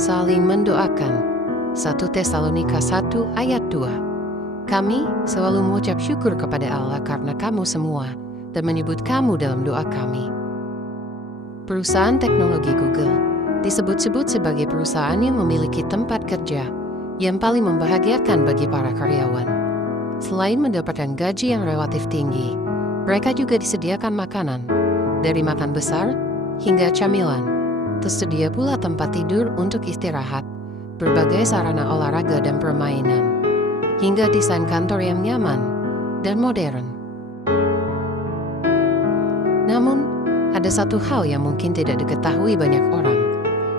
saling mendoakan. 1 Tesalonika 1 ayat 2. Kami selalu mengucap syukur kepada Allah karena kamu semua dan menyebut kamu dalam doa kami. Perusahaan teknologi Google disebut-sebut sebagai perusahaan yang memiliki tempat kerja yang paling membahagiakan bagi para karyawan. Selain mendapatkan gaji yang relatif tinggi, mereka juga disediakan makanan, dari makan besar hingga camilan. Tersedia pula tempat tidur untuk istirahat, berbagai sarana olahraga dan permainan, hingga desain kantor yang nyaman dan modern. Namun, ada satu hal yang mungkin tidak diketahui banyak orang.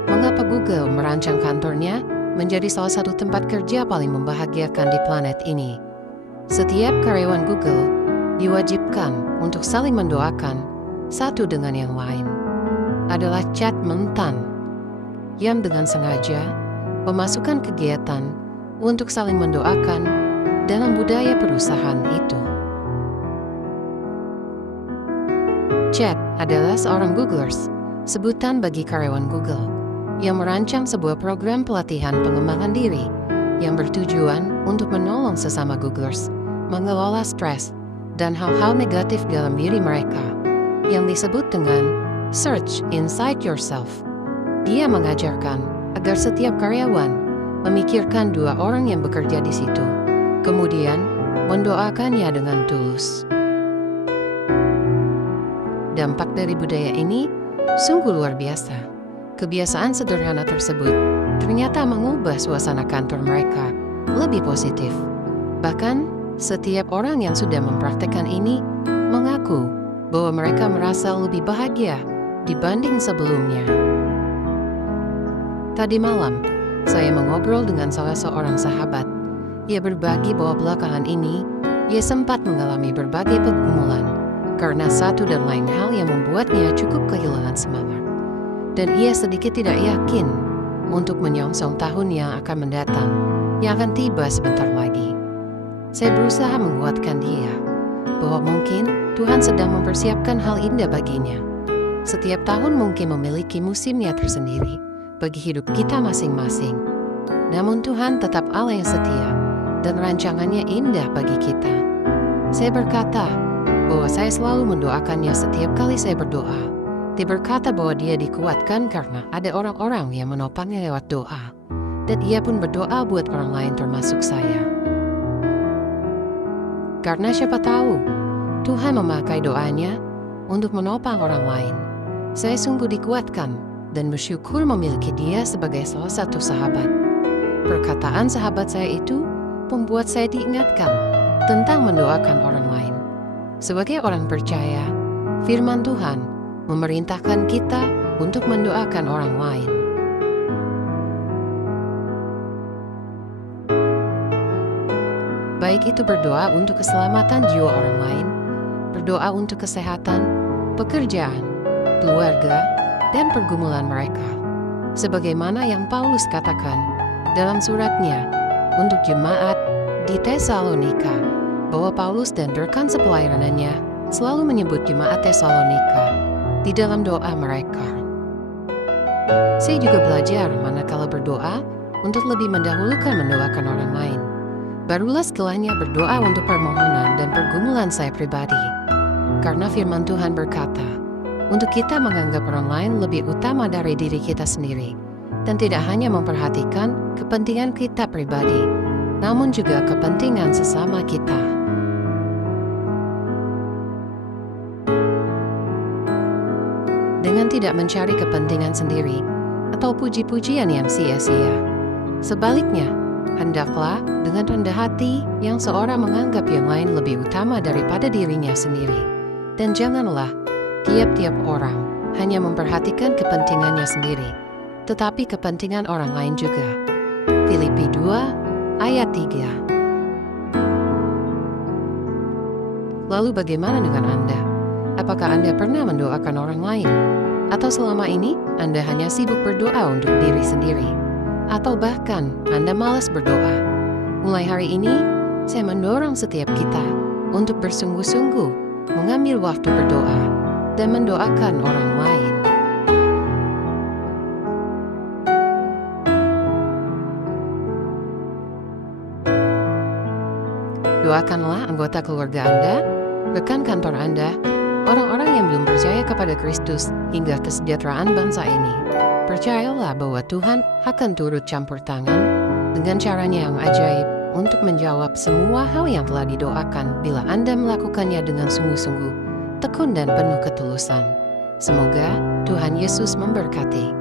Mengapa Google merancang kantornya menjadi salah satu tempat kerja paling membahagiakan di planet ini? Setiap karyawan Google diwajibkan untuk saling mendoakan satu dengan yang lain. Adalah chat mentan yang dengan sengaja memasukkan kegiatan untuk saling mendoakan dalam budaya perusahaan itu. Chat adalah seorang Googlers, sebutan bagi karyawan Google, yang merancang sebuah program pelatihan pengembangan diri yang bertujuan untuk menolong sesama Googlers mengelola stres dan hal-hal negatif dalam diri mereka, yang disebut dengan Search Inside Yourself. Dia mengajarkan agar setiap karyawan memikirkan 2 orang yang bekerja di situ, kemudian mendoakannya dengan tulus. Dampak dari budaya ini sungguh luar biasa. Kebiasaan sederhana tersebut ternyata mengubah suasana kantor mereka lebih positif. Bahkan, setiap orang yang sudah mempraktekkan ini mengaku bahwa mereka merasa lebih bahagia dibanding sebelumnya. Tadi malam, saya mengobrol dengan salah seorang sahabat. Ia berbagi bahwa belakangan ini, ia sempat mengalami berbagai pergumulan karena satu dan lain hal yang membuatnya cukup kehilangan semangat. Dan ia sedikit tidak yakin untuk menyongsong tahun yang akan mendatang, yang akan tiba sebentar lagi. Saya berusaha menguatkan dia bahwa mungkin Tuhan sedang mempersiapkan hal indah baginya. Setiap tahun mungkin memiliki musimnya tersendiri bagi hidup kita masing-masing. Namun Tuhan tetap Allah yang setia dan rancangannya indah bagi kita. Saya berkata bahwa saya selalu mendoakannya setiap kali saya berdoa. Dia berkata bahwa dia dikuatkan karena ada orang-orang yang menopangnya lewat doa. Dan ia pun berdoa buat orang lain termasuk saya. Karena siapa tahu, Tuhan memakai doanya untuk menopang orang lain. Saya sungguh dikuatkan dan bersyukur memiliki dia sebagai salah satu sahabat. Perkataan sahabat saya itu membuat saya diingatkan tentang mendoakan orang lain. Sebagai orang percaya, firman Tuhan memerintahkan kita untuk mendoakan orang lain. Baik itu berdoa untuk keselamatan jiwa orang lain, berdoa untuk kesehatan, pekerjaan, keluarga, dan pergumulan mereka. Sebagaimana yang Paulus katakan dalam suratnya untuk jemaat di Tesalonika, bahwa Paulus dan rekan sepelayanannya selalu menyebut jemaat Tesalonika di dalam doa mereka. Saya juga belajar manakala berdoa untuk lebih mendahulukan mendoakan orang lain. Barulah setelahnya berdoa untuk permohonan dan pergumulan saya pribadi. Karena firman Tuhan berkata, untuk kita menganggap orang lain lebih utama dari diri kita sendiri, dan tidak hanya memperhatikan kepentingan kita pribadi, namun juga kepentingan sesama kita. Dengan tidak mencari kepentingan sendiri atau puji-pujian yang sia-sia. Sebaliknya, hendaklah dengan rendah hati yang seorang menganggap yang lain lebih utama daripada dirinya sendiri. Dan janganlah tiap-tiap orang hanya memperhatikan kepentingannya sendiri, tetapi kepentingan orang lain juga. Filipi 2 ayat 3. Lalu bagaimana dengan Anda? Apakah Anda pernah mendoakan orang lain? Atau selama ini Anda hanya sibuk berdoa untuk diri sendiri? Atau bahkan Anda malas berdoa? Mulai hari ini, saya mendorong setiap kita untuk bersungguh-sungguh mengambil waktu berdoa dan mendoakan orang lain. Doakanlah anggota keluarga Anda, rekan kantor Anda, orang-orang yang belum percaya kepada Kristus, hingga kesejahteraan bangsa ini. Percayalah bahwa Tuhan akan turut campur tangan dengan caranya yang ajaib untuk menjawab semua hal yang telah didoakan bila Anda melakukannya dengan sungguh-sungguh, tekun dan penuh ketulusan. Semoga Tuhan Yesus memberkati.